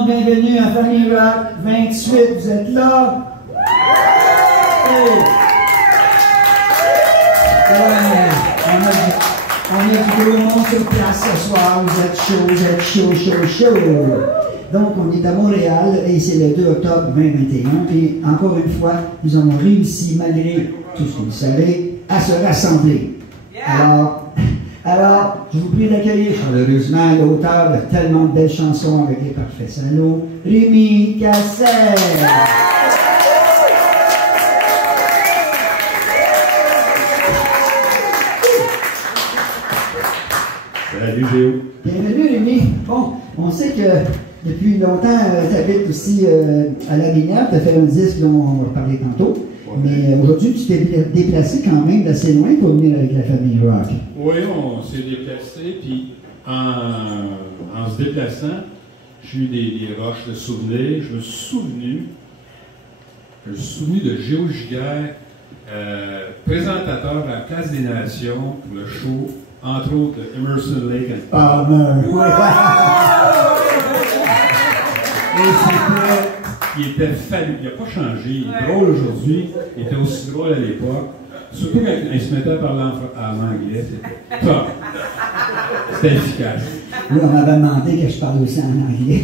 monde, bienvenue à Family Rock 28, vous êtes là? Hey. On a du gros monde sur place ce soir, vous êtes chaud. Donc, on est à Montréal et c'est le 2 octobre 2021. Et encore une fois, nous avons réussi, malgré tout ce que vous savez, à se rassembler. Alors, je vous prie d'accueillir chaleureusement l'auteur de tellement de belles chansons avec les parfaits salauds, Rémi Cassel. Salut Géo. Bienvenue Rémi. Bon, on sait que depuis longtemps, tu habites aussi à La Minière, tu as fait un disque dont on va parler tantôt. Ouais. Mais aujourd'hui, tu t'es déplacé quand même d'assez loin pour venir avec la famille Rock. Oui, on s'est déplacé, puis en se déplaçant, j'ai eu des roches de souvenirs. Je me suis souvenu de Géo Giguère, présentateur à la Place des Nations pour le show, entre autres Emerson Lake and Palmer. Il était fabuleux. Il n'a pas changé. Il est drôle aujourd'hui. Il était aussi drôle à l'époque. Surtout quand il se mettait à parler en anglais. C'était top. C'était efficace. Oui, on m'avait demandé que je parle aussi en anglais.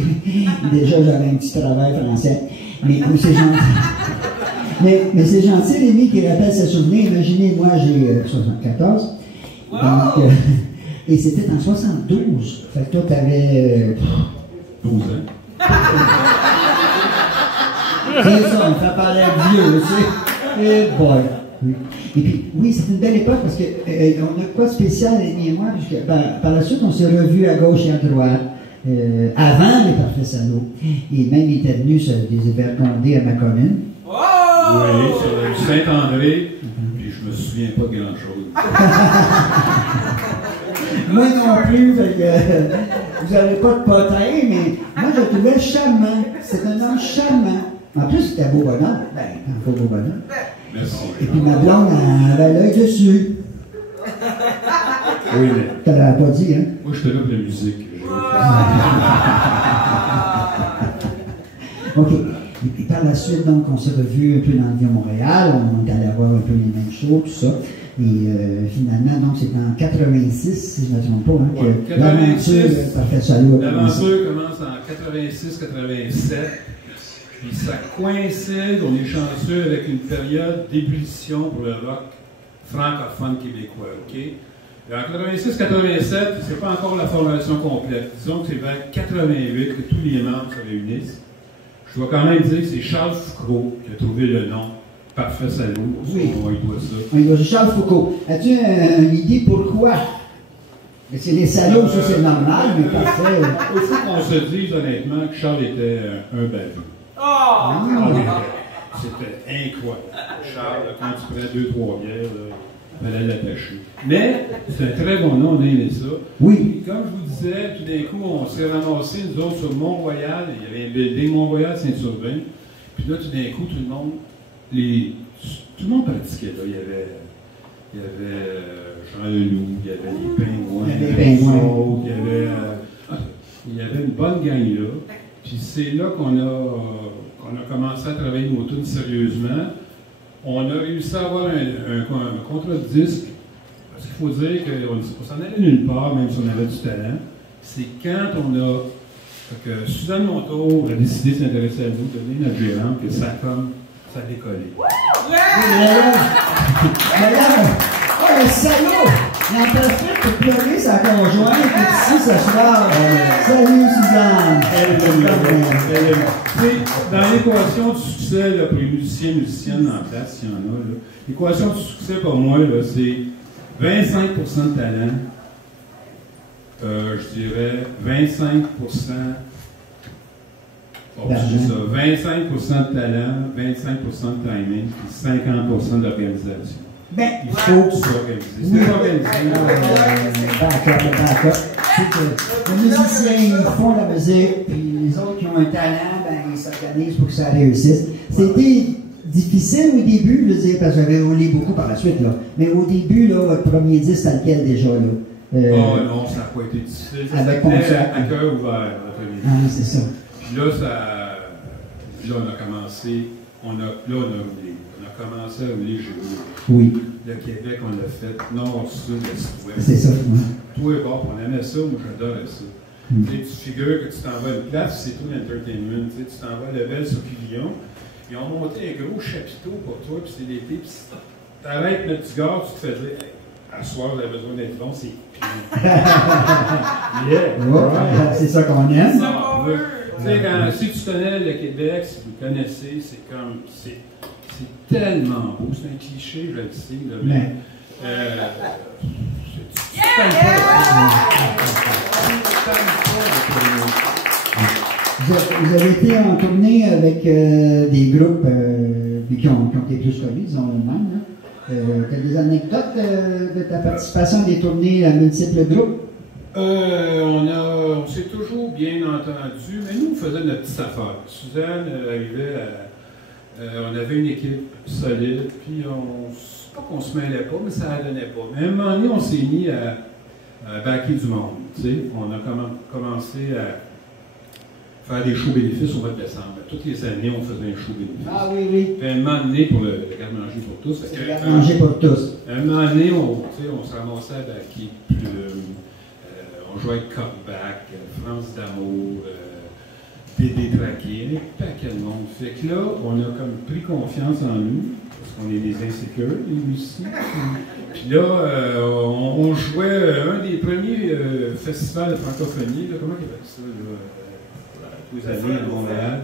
Déjà, j'avais un petit travail français. Mais c'est gentil. Mais c'est gentil, Rémi, qui rappelle ses souvenirs. Imaginez, moi, j'ai 74. Wow. Donc, et c'était en 72. Fait que toi, t'avais 12 ans. C'est ça, on fait parler vieux, tu sais. Et boy. Oui. Et puis, oui, c'est une belle époque parce qu'on a quoi de spécial, Rémi et moi, puisque par la suite, on s'est revus à gauche et à droite, avant les parfaits salauds. Et même, il était venu sur des évergondés à ma commune. Oh! Oui, sur Saint-André, puis je me souviens pas de grand-chose. Moi non plus, fait que vous n'avez pas de potin, mais moi je le trouvais charmant. C'est un homme charmant. En plus, c'était un beau bonhomme. Ben, un beau bonhomme. Merci. Et puis ma blonde avait l'œil dessus. Oui, mais. Tu l'avais pas dit, hein? Moi, j'étais là pour la musique. OK. Et puis par la suite, donc, on s'est revus un peu dans le Vieux-Montréal. On est allé voir un peu les mêmes shows, tout ça. Et finalement, donc, c'est en 86, si je ne me trompe pas, hein, ouais, que l'aventure parfait salaud. L'aventure commence en 86-87. Puis ça coïncide, on est chanceux, avec une période d'ébullition pour le rock francophone québécois, OK? Et en 86-87, c'est pas encore la formation complète. Disons que c'est vers 88 que tous les membres se réunissent. Je dois quand même dire que c'est Charles Foucault qui a trouvé le nom Parfait Salaud. Oui. On lui doit ça. On lui doit Charles Foucault. As-tu une idée pourquoi? Mais c'est les salauds, ça c'est normal, mais parfait. Il faut qu'on se dise honnêtement que Charles était un baveux. C'était incroyable. Charles, quand tu prends 2-3 bières, il fallait l'attacher. Mais c'est un très bon nom, on a aimé ça. Oui. Et comme je vous disais, tout d'un coup, on s'est ramassés, nous autres, sur Mont-Royal. Il y avait un building Mont-Royal, Saint-Urbain. Puis là, tout d'un coup, tout le monde pratiquait. Là. Il y avait Jean Leloup, il y avait les Pingouins, il y avait une bonne gang là. Puis c'est là qu'on a commencé à travailler nos tunes sérieusement. On a réussi à avoir un contrat de disque. Parce qu'il faut dire qu'on s'en allait nulle part, même si on avait du talent. C'est quand on a. Que Suzanne Monteau a décidé de s'intéresser à nous, de devenir notre gérante, que ça a décollé. Oh, le salaud! Il en profite pour pleurer sa conjointe ici ce soir. Salut Suzanne! Elle est là. Dans l'équation du succès, là, pour les musiciens et musiciennes en place, s'il y en a, l'équation du succès pour moi, c'est 25% de talent, je dirais 25%. Bon, c'est ça, 25% de talent, 25% de timing, puis 50% d'organisation. Ben, il faut que tu sois organisé. C'est organisé. D'accord. Les musiciens, ils font la musique, puis les autres qui ont un talent, ben, ils s'organisent pour que ça réussisse. C'était difficile au début, je veux dire, parce que j'avais roulé beaucoup par la suite, là. Mais au début, là, votre premier disque, c'était lequel déjà, là? Non, ça n'a pas été difficile. Ça s'appelait À cœur ouvert. Ah, c'est ça. Là, on a commencé, on a commencé à rouler géo. Oui. Le Québec, on l'a fait nord, sud, est, ouest. C'est ça. Tout est bon, on aimait ça, moi j'adorais ça. Tu figures que tu t'en vas à une place, c'est tout l'entertainment. Tu t'en vas à Level sur Pavillon. Ils ont monté un gros chapiteau pour toi, puis c'est l'été, puis t'arrêtes le petit gars, tu te fais dire, hey, à soir, vous avez besoin d'être bon, c'est yeah. C'est ça qu'on aime. Si tu connais le Québec, si vous le connaissez, c'est comme. C'est tellement beau. C'est un cliché, je le sais, là, mais. Vous avez été en tournée avec des groupes qui ont été plus connus, disons le même. Tu as des anecdotes de ta participation à des tournées à multiples groupes? On s'est toujours bien entendu, mais nous, on faisait notre petite affaire. Suzanne arrivait on avait une équipe solide, puis c'est pas qu'on se mêlait pas, mais ça ne donnait pas. Mais à un moment donné, on s'est mis à backer du monde. On a commencé à faire des shows bénéfices au mois de décembre. Toutes les années, on faisait un show bénéfice. Ah oui, oui. Puis à un moment donné, pour le garde-manger pour tous. Le garde-manger pour tous. À un moment donné, on se ramassait à backer Plume. On jouait avec Cutback, France d'amour, Dédé Traqué, un paquet de monde. Fait que là, on a comme pris confiance en nous, parce qu'on est des insécures, les musiciens. Puis là, on jouait un des premiers festivals de francophonie, là, comment il appelle ça, là, tous les années à Montréal.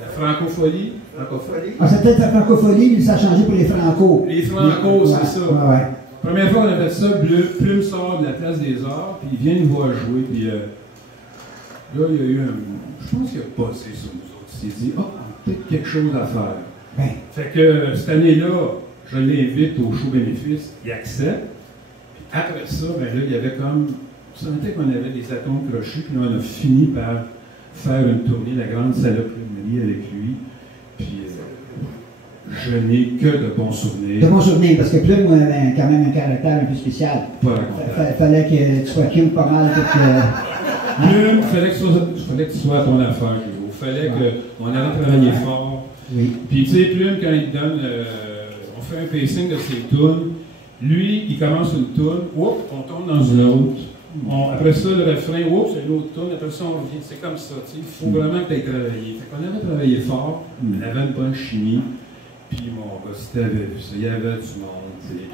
La francophonie. Ah, c'est peut-être la francophonie, mais ça a changé pour les francos. Les francos, c'est ça. Ouais. Première fois, on avait ça, Plume sort de la place des arts, puis il vient nous voir jouer, puis là, il y a eu je pense qu'il a bossé sur nous autres. Il s'est dit, on a peut-être quelque chose à faire. Ben. Fait que cette année-là, je l'invite au show bénéfice, il accepte. Puis après ça, ben là, il y avait comme, on sentait qu'on avait des atomes crochus, puis là, on a fini par faire une tournée, la grande saloperie avec lui. Puis je n'ai que de bons souvenirs. De bons souvenirs, parce que Plume avait quand même un caractère un peu spécial. Fallait que tu sois cute pas mal. Plume, il fallait que tu sois à ton affaire. Il fallait qu'on allait travailler fort. Oui. Puis tu sais, Plume, quand il donne, on fait un pacing de ses tunes, lui, il commence une tune, on tombe dans une autre. Après ça, le refrain, c'est une autre tune, après ça, on revient. C'est comme ça, tu sais. Il faut vraiment que tu aies travaillé. Fait qu'on avait travaillé fort, on avait une bonne chimie. Puis mon gars, c'était il y avait du monde, tu sais.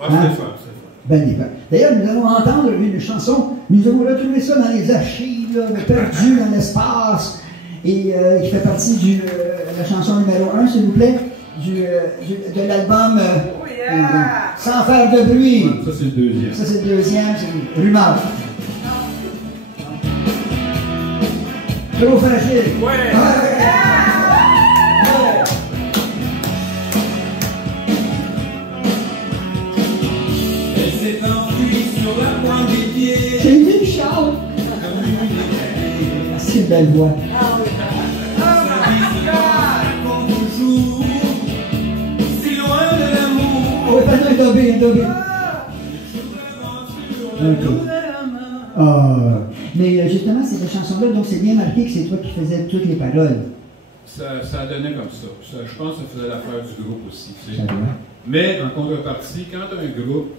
C'était fun, Ben, d'ailleurs, nous allons entendre une chanson, nous avons retrouvé ça dans les archives, là, perdu dans l'espace, et qui fait partie de la chanson numéro 1, s'il vous plaît, de l'album Sans faire de bruit. Ouais, ça, c'est le deuxième. Ça, c'est le deuxième, c'est Rumeur. Trop fragile. Ouais. C'est une chante. C'est une belle voix. Oui, pardon, un dobé. Mais justement, cette chanson-là, donc c'est bien marqué que c'est toi qui faisais toutes les paroles. Ça a donné comme ça. Je pense que ça faisait l'affaire du groupe aussi. Tu sais. Mais en contrepartie, quand tu as un groupe,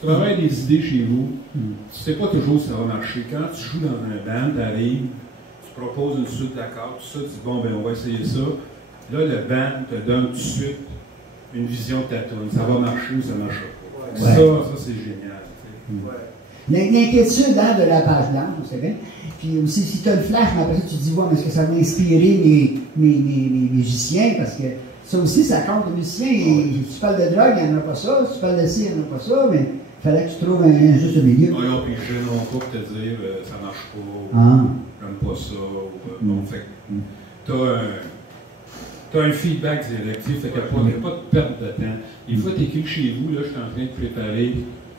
tu travailles des idées chez vous, tu ne sais pas toujours si ça va marcher. Quand tu joues dans un band, tu arrives, tu proposes une suite d'accords, tout ça, tu dis bon, ben on va essayer ça. Là, le band te donne tout de suite une vision de ta tune. Ça va marcher ou ça ne marchera pas. Ouais. Ça c'est génial. L'inquiétude de la page blanche, vous savez. Puis aussi, si tu as le flash, mais après ça, tu te dis, ouais, mais est-ce que ça va inspirer mes musiciens? Parce que ça aussi, ça compte. Les musiciens, si tu parles de drogue, il n'y en a pas ça. Si tu parles de ci, il n'y en a pas ça. Mais il fallait que tu trouves un juste milieu. Oui, puis je ne vais pas te dire, ça marche pas, j'aime pas ça. Bon, fait tu as un feedback direct, fait qu'il n'y a pas de perte de temps. Des fois, tu écris chez vous, là, je suis en train de préparer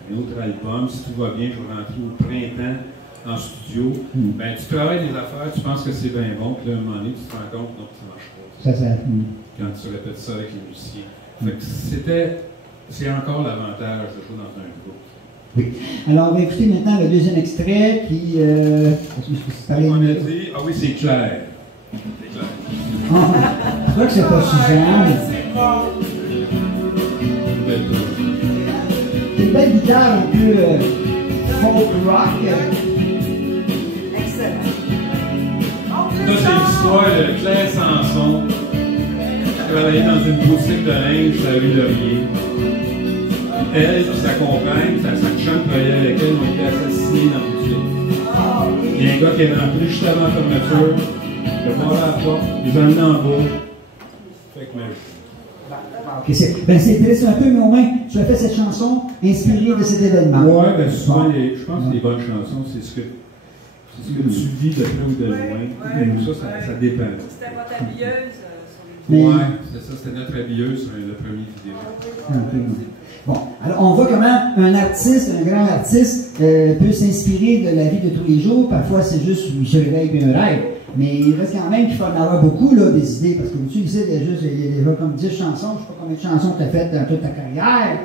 un autre album, si tout va bien, je vais rentrer au printemps en studio. Ben, tu travailles des affaires, tu penses que c'est bien bon, puis là, à un moment donné, tu te rends compte, non, ça marche pas. Quand tu répètes ça avec les musiciens. Fait que c'est encore l'avantage de jouer dans un groupe. Oui. Alors, on va écouter maintenant le deuxième extrait qui... On a dit, ah oui, c'est clair. C'est clair. Je crois que c'est pas Suzanne. C'est une belle guitare un peu folk rock. Ça, c'est l'histoire de Claire Sanson. Elle travaillait dans une boutique de linge sur la rue Laurier. Elle et sa compagne, sa chum travaillait avec elle, ont été assassinés dans la boutique. Il y a un gars qui est rentré juste avant la fermeture, il a barré la porte, ils ont emmené en bas. Fait que Okay, c'est intéressant un peu, mais au moins, tu as fait cette chanson inspirée de cet événement. Oui, ben souvent, je pense que les bonnes chansons, c'est ce que tu vis de près ou de loin. Ça dépend. C'était votre habilleuse. Oui, c'est ça, c'était notre habilleuse sur le premier vidéo. Okay. Bon, alors on voit comment un artiste, un grand artiste, peut s'inspirer de la vie de tous les jours. Parfois, c'est juste, il se réveille avec un rêve. Mais il reste quand même qu'il faut en avoir beaucoup, là, des idées, parce que tu sais, il y a déjà comme 10 chansons, je ne sais pas combien de chansons tu as faites dans toute ta carrière.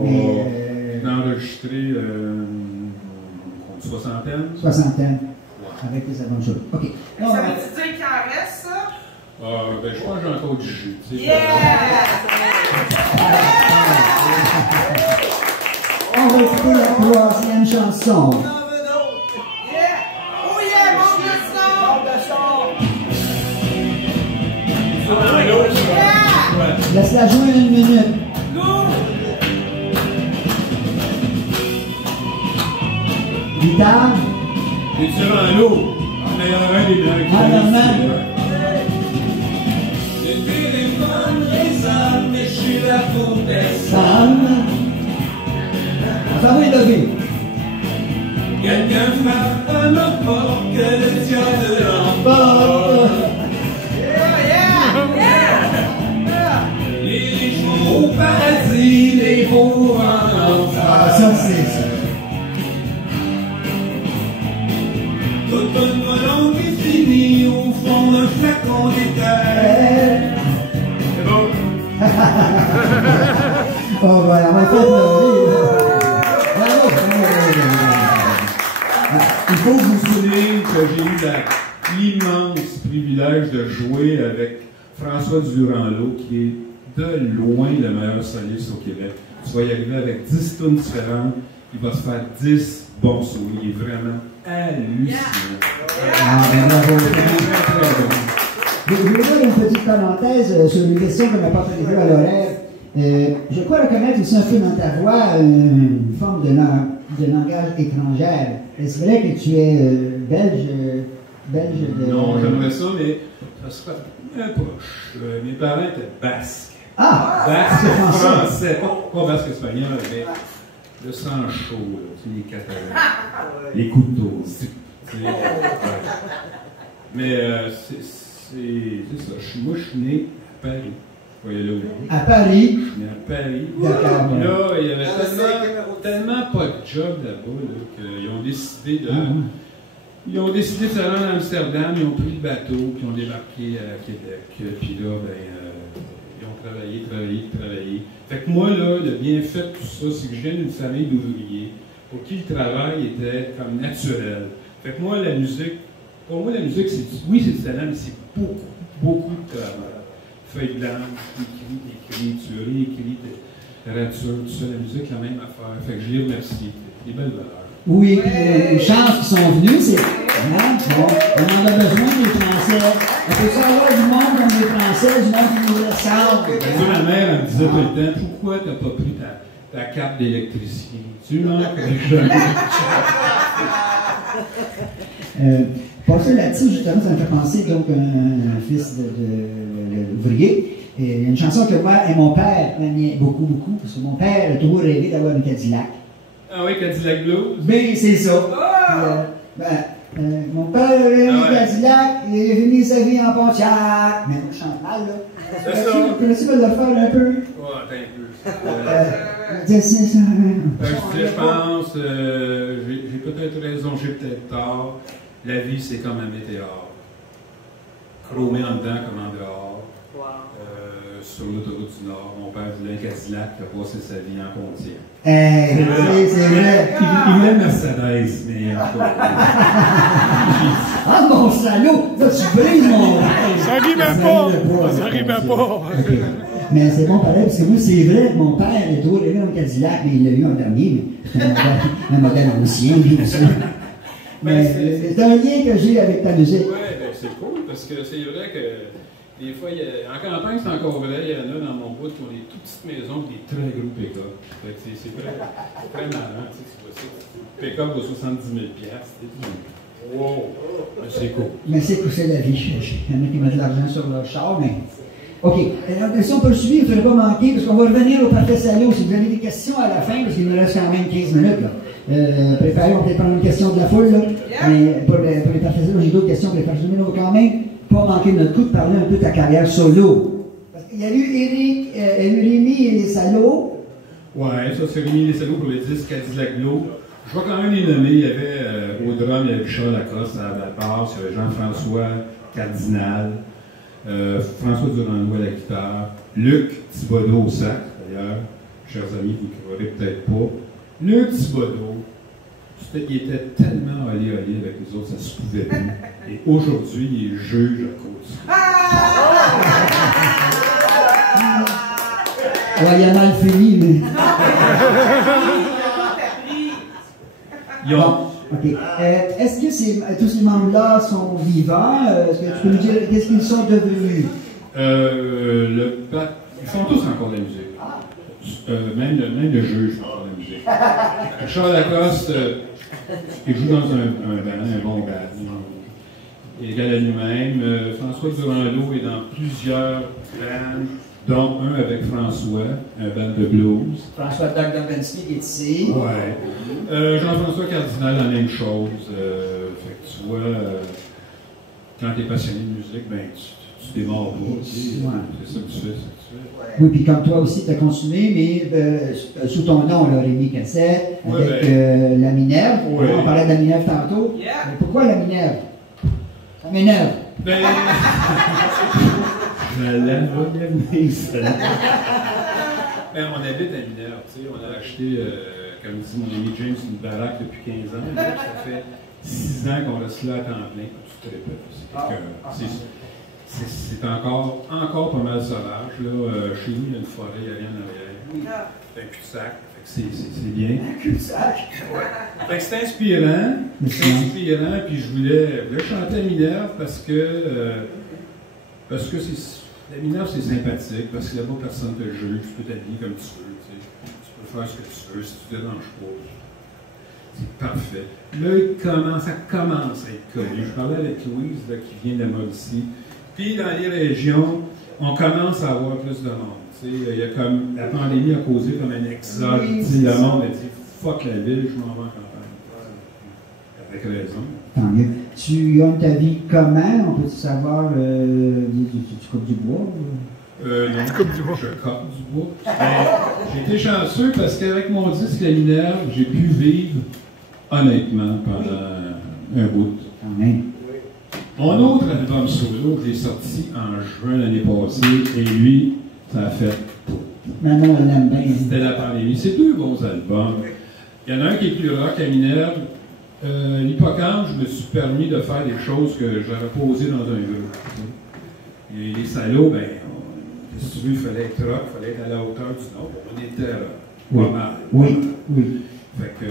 Mais, enregistré une soixantaine. Soixantaine, avec des albums choses. OK. Ça veut-tu dire qu'il en reste, ça? Ben, je pense que j'ai encore du jus. Yeah! On va écouter la troisième chanson. Laisse-la jouer 1 minute. Guitare. Et tu en l'eau. Mais il y en a un des blagues. Ah, non. Le téléphone résonne, mais je suis là pour Sam. Ça va y lever. quelqu'un frappe à ma porte, que le diable l'emporte. Les jours au paradis, les beaux en enfer. Ah, ça, c'est ça. Toute bonne volonté est finie au fond d'un flacon d'éther. C'est bon. Oh, voilà, on va faire Il faut vous souligner que j'ai eu l'immense privilège de jouer avec François Durand-Lot, qui est de loin le meilleur soliste au Québec. Tu vas y arriver avec 10 tunes différentes, il va se faire 10 bons solos. Il est vraiment hallucinant. bravo. Je voulais faire une petite parenthèse sur les questions que m'a pas prévues à l'horaire. Je crois reconnaître aussi un peu dans ta voix une forme de langage étrangère. Est-ce vrai que tu es belge de... Non, j'aimerais ça, mais ça serait un proche. Mes parents étaient basques. Ah! Basque français. français, pas basque espagnol, mais le sang chaud, là, tu sais, les catalans, les couteaux. Mais c'est ça. Moi, je suis né à Paris. Faut y aller au bout. À Paris. Je suis né à Paris. D'accord. Puis là, il y avait tellement pas de job là-bas qu'ils ont décidé de. Ils ont décidé de se rendre à Amsterdam, ils ont pris le bateau, puis ils ont débarqué à Québec. Puis là, ils ont travaillé. Fait que moi, là, le bienfait de tout ça, c'est que je viens d'une famille d'ouvriers pour qui le travail était comme naturel. Fait que moi, la musique, pour moi, la musique, oui, c'est du talent, mais c'est beaucoup de travail. Feuille blanche, écrit, tu réécris, rature, tout ça, la musique, la même affaire. Fait que je les remercie. Des belles valeurs. Oui, une chance qu'ils sont venus, c'est... Bon, on en a besoin des Français. On peut savoir du monde comme les Français, du monde qui nous ressemble. Moi, ma mère, elle me disait tout le temps, pourquoi t'as pas pris ta carte d'électricien? Tu manques quelque Passer là-dessus, justement, ça me fait penser donc un fils d'ouvrier. Il y a une chanson que moi et mon père aimaient beaucoup, parce que mon père a toujours rêvé d'avoir une Cadillac. Ah oui, Cadillac Blues? Ben, c'est ça. Mon père a rêvé une Cadillac, il a fini sa vie en Pontiac. Mais je chante mal, là. C'est ça. Peux-tu me le faire un peu? Ouais, attends un peu. C'est ça. Je pense, j'ai peut-être raison, j'ai peut-être tort. La vie, c'est comme un météore. Chromé en dedans comme en dehors. sur l'autoroute du Nord. Mon père voulait un Cadillac qui a passé sa vie en Pontiac. C'est vrai. Il voulait une Mercedes, mais en tout cas. Ah, mon salaud! Là, tu brises mon... Ça rimait pas! Ça rimait pas! Okay. Mais c'est bon pareil, parce que moi, c'est vrai que mon père est drôle, il avait un Cadillac, mais il l'a eu en dernier, mais c'est un modèle ancien, bien sûr. Mais c'est un lien que j'ai avec ta musique. Oui, ben c'est cool, parce que c'est vrai que des fois, en campagne, c'est encore vrai, il y en a dans mon bout qui ont des toutes petites maisons et des très gros pick-up. C'est très marrant, tu sais, c'est possible. Pick-up de 70 000 $. Wow! C'est cool. Mais c'est cool, c'est la vie. Il y en a qui mettent de l'argent sur leur char, mais... OK. Alors, si on peut le suivre, il ne faudrait pas manquer, parce qu'on va revenir au Parfait Salaud. Si vous avez des questions à la fin, parce qu'il nous reste quand même 15 minutes, là. Préparez, on va peut-être prendre une question de la foule, là. Yeah. Mais pour les Parfaits Salaud, j'ai d'autres questions pour les Parfaits Salaud, mais on va quand même pas manquer notre coup de parler un peu de ta carrière solo. Parce qu'il y a eu Rémi et les Salauds. Ouais, ça c'est Rémi et les Salauds pour les disques Cadillac Glow. Je vais quand même les nommer. Il y avait au drum, il y avait Richard Lacoste à la basse, il y avait Jean-François Cardinal, François Durand à la guitare, Luc Thibodeau au sac, d'ailleurs, chers amis, vous ne croirez peut-être pas. Luc Thibodeau, il était tellement olé avec les autres, ça se pouvait plus. Et aujourd'hui, il est juge à cause. Ouais, il y a mal fini, mais... Bon, OK. Est-ce que tous ces membres-là sont vivants? Est-ce que tu peux nous dire qu'est-ce qu'ils sont devenus? Ils font tous encore de la musique. Même le juge fait encore de la musique. Richard Lacoste, il joue dans un bon band. Il est égal à lui-même. François Durand est dans plusieurs bands, dont un avec François, un band de blues. François Doug Dumbensky qui est ici. Ouais. Jean-François Cardinal, la même chose. Fait que tu vois, quand tu es passionné de musique, ben, tu démarres pas. C'est ça que tu fais. Oui, puis comme toi aussi, tu as continué, mais sous ton nom, là, Rémi Cassette, avec la Minerve. Ouais. On parlait de la Minerve tantôt. Yeah. Mais pourquoi la Minerve? Ça m'énerve. Ben, je l'aime bien, ça. Ben, on habite à Minerve, tu sais. On a acheté, comme dit mon ami James, une baraque depuis 15 ans. Là, ça fait 6 ans qu'on reste là à temps plein. Tout très peu. C'est encore pas mal sauvage. Là. Chez nous, il y a une forêt, il n'y a rien en arrière. C'est un cul-de-sac. C'est bien. Un cul-de-sac. Ouais. Fait que c'est inspirant. Puis je voulais chanter à Minerve parce que la Minerve, c'est sympathique, parce que là-bas, personne ne te juge, tu peux t'habiller comme tu veux. Tu peux faire ce que tu veux, si tu te déranges pas. C'est parfait. Là, ça commence à être connu. Je parlais avec Louise, là, qui vient de Mauricie. Puis, dans les régions, on commence à avoir plus de monde. Il y a comme, la pandémie a causé comme un exode. Le monde a dit « fuck la ville, je m'en vais en campagne ». Avec raison. Tant mieux. Tu gagnes ta vie comment? On peut savoir, tu coupes du bois? Non, je coupe du bois. J'ai été chanceux parce qu'avec mon disque La Minerve, j'ai pu vivre honnêtement pendant un bout. Quand même. Mon autre album solo, je l'ai sorti en juin l'année passée, et lui, ça a fait tout. Maintenant, on l'aime bien. C'était la pandémie. C'est deux bons albums. Il y en a un qui est plus rock à Minerve. L'Hippocampe, je me suis permis de faire des choses que j'aurais pas osé dans un groupe. Et les Salauds, ben, si tu veux, il fallait être rock, il fallait être à la hauteur du nom. On était pas mal. Oui. Fait que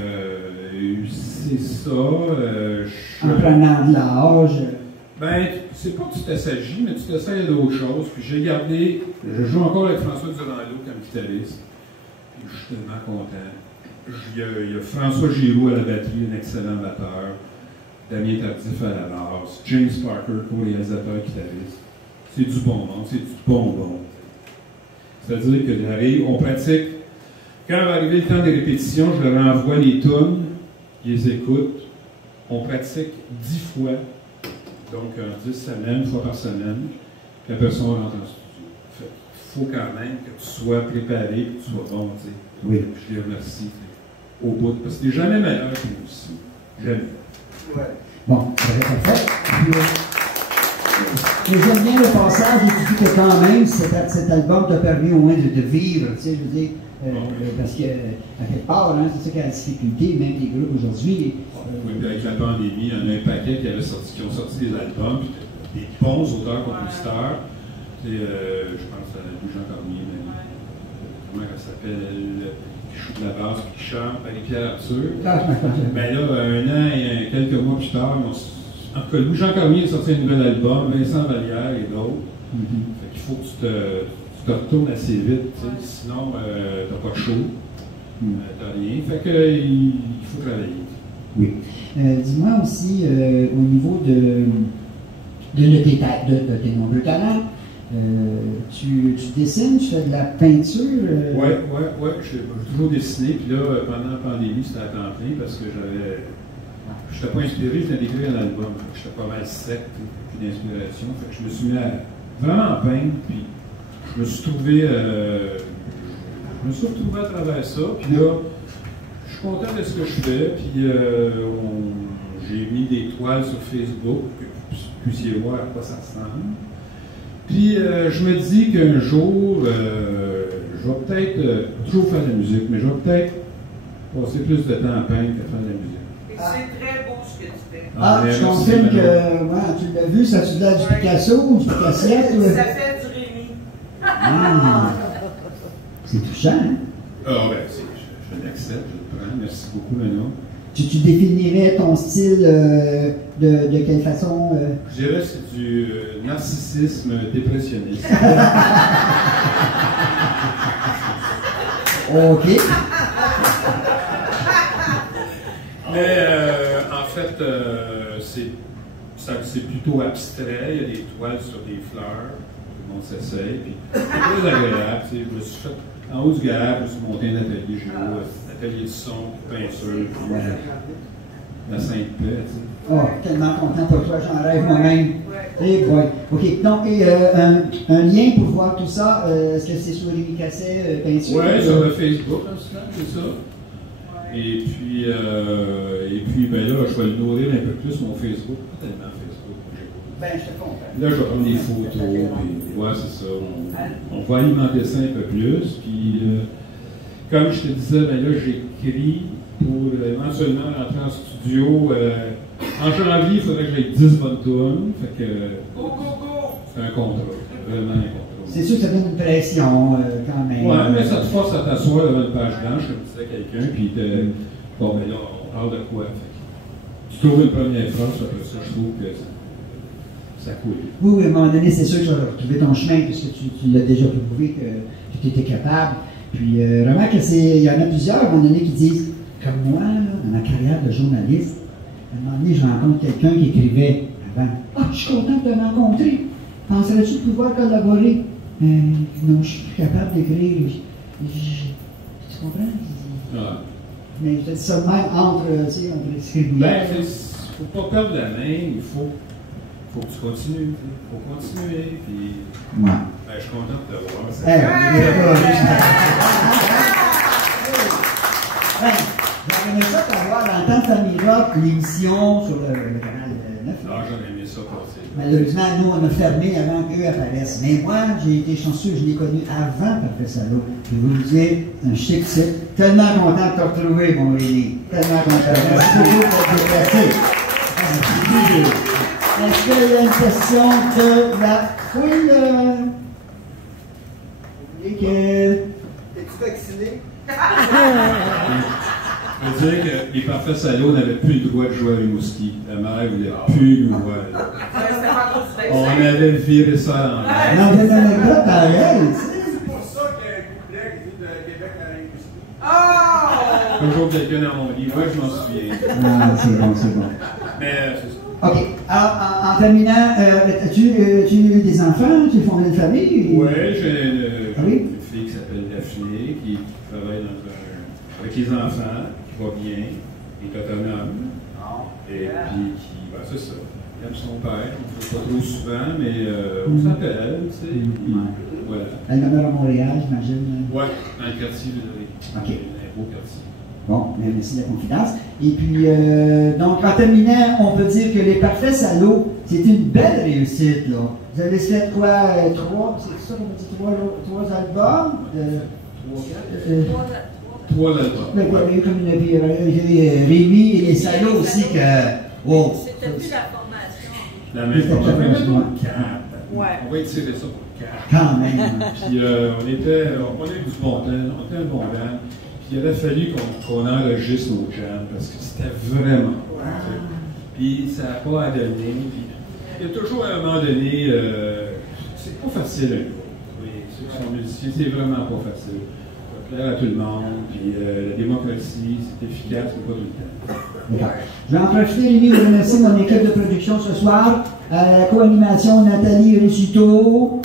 c'est ça. En prenant de l'âge. Ben, c'est pas que tu t'assagis, mais tu t'essayes à d'autres choses. Puis j'ai gardé, je joue encore avec François Durand comme guitariste. Puis je suis tellement content. Il y a François Giroux à la batterie, un excellent batteur. Damien Tardif à la basse. James Parker, co-réalisateur guitariste. C'est du bon monde, c'est du bonbon. C'est-à-dire que j'arrive, on pratique. Quand va arriver le temps des répétitions, je leur envoie les tunes, ils les écoutent. On pratique 10 fois. Donc, 10 semaines, une fois par semaine, puis après ça, on rentre en studio. Il faut quand même que tu sois préparé, que tu sois bon, tu sais. Oui. Je les remercie au bout, parce que tu n'es jamais meilleur que nous aussi. Jamais. Ouais. Bon, c'est parfait. Mais j'aime bien le passage et tu dis que quand même, cet album t'a permis au moins de vivre, tu sais, je veux dire, parce que, à quelque part, hein, c'est ça qui a la difficulté, même les groupes aujourd'hui. Oui, puis avec la pandémie, il y en a un paquet qui ont sorti des albums, puis des bons auteurs-compositeurs. Je pense à Louis-Jean Cormier, comment elle s'appelle, qui joue de la basse, qui chante, Marie-Pierre Arthur. Ben là, un an et quelques mois plus tard, en tout cas, Louis-Jean Cormier a sorti un nouvel album, Vincent Vallière et d'autres. Fait qu'il faut que tu te retournes assez vite, sinon t'as pas de show, t'as rien. Fait que il faut travailler. Oui. Dis-moi aussi, au niveau de tes nombreux talents, tu dessines, tu fais de la peinture? Oui, j'ai toujours dessiné, puis là, pendant la pandémie, c'était à temps plein parce que je n'étais pas inspiré, je venais d'écrire un album. J'étais pas mal sec, plus d'inspiration. Fait que je me suis mis à vraiment peindre, puis je me suis retrouvé à travers ça, puis là, je suis content de ce que je fais, puis j'ai mis des toiles sur Facebook, que vous puissiez voir à quoi ça ressemble. Puis je me dis qu'un jour, je vais peut-être toujours faire de la musique, mais je vais peut-être passer plus de temps à peindre qu'à faire de la musique. Et c'est très beau ce que tu fais. Je confirme que tu l'as vu, ça tu l'as du Picasso ou du Picassiette? Ça fait du Rémi. C'est touchant, hein? Ah ben, je l'accepte, je le prends. Merci beaucoup, Manon. Tu définirais ton style de quelle façon? Je dirais que c'est du narcissisme dépressionniste. OK. Mais en fait, c'est plutôt abstrait. Il y a des toiles sur des fleurs. Tout le monde s'essaye. C'est très agréable. Je me suis fait en haut du garage, je me suis monté un atelier géo, un atelier de son, peinture, puis la Sainte-Paix. Oh, tellement content pour toi, j'en rêve moi-même. Et boy. OK. Donc, un lien pour voir tout ça, est-ce que c'est sur Rémi Casset peinture? Oui, sur le Facebook, c'est ça. Et puis, ben là, je vais le nourrir un peu plus, mon Facebook. Pas tellement Facebook. Ben, je te comprends. Là, je vais prendre des photos. Et, ouais, c'est ça. On va alimenter ça un peu plus. Puis, comme je te disais, ben là, j'écris pour éventuellement rentrer en studio. En janvier, il faudrait que j'aie 10 bonnes tunes. Fait que. C'est un contrat. Vraiment un contrat. C'est sûr que ça donne une pression quand même. Ouais, mais ça te force à t'asseoir devant une page blanche, comme disait quelqu'un, puis bon, ben là, on parle de quoi? Fait que tu trouves une première phrase, après ça, je trouve que ça coule. Oui, à un moment donné, c'est sûr que tu vas retrouver ton chemin, puisque tu l'as déjà prouvé que tu étais capable. Puis, remarque qu'il y en a plusieurs, à un moment donné, qui disent, comme moi, là, dans ma carrière de journaliste, à un moment donné, je rencontre quelqu'un qui écrivait avant. Ah, je suis content de te rencontrer. Penserais-tu pouvoir collaborer? Non, je suis plus capable d'écrire. Tu comprends? Ah. Mais je te dis ça de même entre les distributeurs. Ben, il ne faut pas perdre la main, il faut que tu continues. Il faut continuer. Puis, ouais. Ben, je suis content de te voir. J'aurais aimé ça t'avoir dans Tant Famille Rock, l'émission sur le canal 9. Ah, j'aurais aimé ça passer. Malheureusement, nous, on a fermé avant qu'eux apparaissent. Mais moi, j'ai été chanceux, je l'ai connu avant Parfait Salaud. Je vais vous le dire, c'est un chic site. Tellement content de te retrouver, mon Rémi. Tellement content. Merci beaucoup pour te déplacer. Est-ce qu'il y a une question de la foule? Es-tu vacciné? Je veux dire que les Parfaits Salauds n'avaient plus le droit de jouer à Rimouski. La mère voulait plus nous voir. On avait viré ça à l'envers. Non, mais dans le cas, pareil. C'est pour ça qu'il y a un couplet qui dit de Québec à Rimouski. Oh! Toujours quelqu'un dans mon livre, ouais, je m'en souviens. Ah, c'est bon, c'est bon. Mais c'est ça. OK. Alors, en terminant, as-tu eu des enfants? Tu as fondé une famille? Oui, j'ai une fille qui s'appelle Daphné, qui travaille avec les enfants, qui va bien, qui est autonome. Et puis, c'est ça. Il aime son père, on ne le voit pas trop souvent, mais on s'appelle, tu sais. Voilà. Elle demeure à Montréal, j'imagine. Oui, dans le quartier Villeray. OK. Un beau quartier. Bon, merci de la confidence. Et puis, donc, en terminant, on peut dire que les Parfaits Salauds c'est une belle réussite, là. Vous avez fait quoi? C'est ça qu'on dit, trois albums? Trois albums. Mais il y avait eu comme une Rémi et les salauds aussi que. Wow. C'était plus la formation. La même formation. Ouais. On va étirer ça pour 4. Quand même. Puis on avait du bon temps, on était un bon band. Puis il aurait fallu qu'on enregistre nos jams parce que c'était vraiment bon. Puis ça n'a pas à donner. Puis il y a toujours à un moment donné, c'est pas facile un groupe. Oui, ceux qui sont musiciens, c'est vraiment pas facile. Il faut plaire à tout le monde. Puis la démocratie, c'est efficace, mais pas tout le temps. Je vais en profiter, Rémi, de remercier mon équipe de production ce soir. À la co-animation, Nathalie Ricito.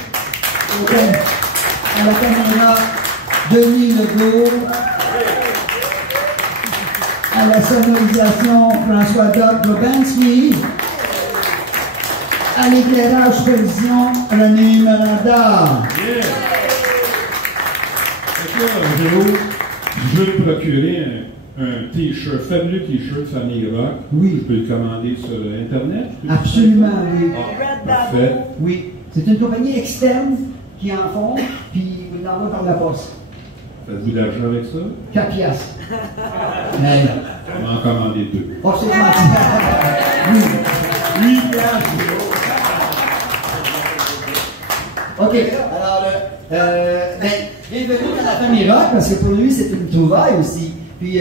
À la caméra, Denis Legault. À la sonorisation, François Doc Gobanski. À l'éclairage prévision, René Miranda. Yeah. Véro, je veux me procurer un t-shirt, fabuleux t-shirt Famille Rock. Oui. Je peux le commander sur Internet? Absolument, oui. Ah, parfait. Oui. C'est une compagnie externe qui en font, puis vous l'envoie par la poste. Faites-vous de l'argent avec ça? 4 piastres. Mais, On va en commander 2. oh, c'est gentil. Oui. 8 piastres. OK. Alors, ben, bienvenue dans la famille Rock, parce que pour lui, c'est une trouvaille aussi. Puis,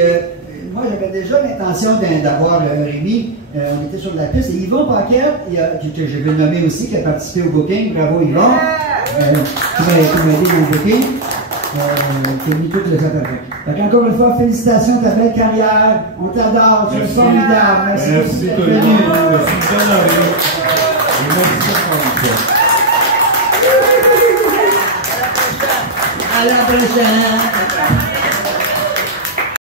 moi, j'avais déjà l'intention d'avoir Rémi. On était sur la piste. Et Yvon Paquette, que je vais le nommer aussi, qui a participé au booking. Bravo, Yvon. Qui m'a aidé au booking. Qui a mis toutes les affaires. Donc, encore une fois, félicitations, ta belle carrière. On t'adore. Tu es formidable. Merci Merci, beaucoup d'être Tony. venu. Merci, Honoré. Merci encore une fois. À la prochaine.